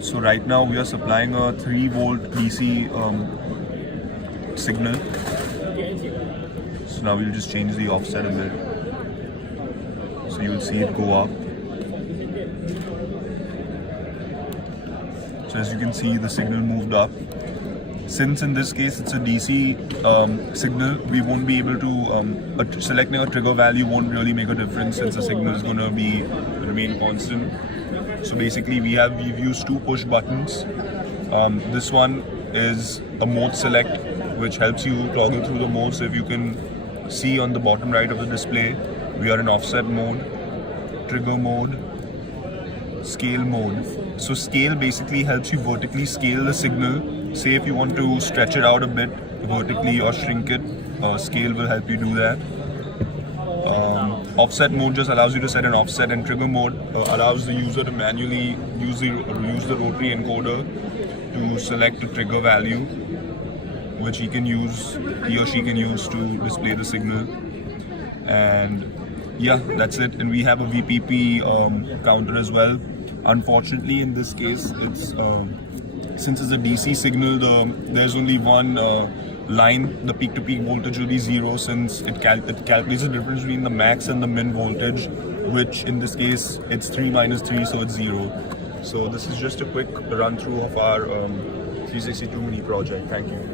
So right now we are supplying a 3 volt DC signal. So now we'll just change the offset a bit. So you'll see it go up. So as you can see, the signal moved up. Since in this case it's a DC signal, we won't be able to, selecting a trigger value won't really make a difference since the signal is going to remain constant. So basically we've used 2 push buttons. This one is a mode select, which helps you toggle through the modes. So if you can see on the bottom right of the display, we are in offset mode, trigger mode, scale mode. So scale basically helps you vertically scale the signal. Say if you want to stretch it out a bit vertically or shrink it, scale will help you do that. Offset mode just allows you to set an offset, and trigger mode allows the user to manually use the rotary encoder to select a trigger value, which he or she can use to display the signal. And yeah, that's it. And we have a VPP counter as well. Unfortunately, in this case, it's since it's a DC signal, there's only one line. The peak-to-peak voltage will be 0, since it calculates the difference between the max and the min voltage, which in this case it's 3 minus 3, so it's 0. So this is just a quick run through of our 362 mini project. Thank you.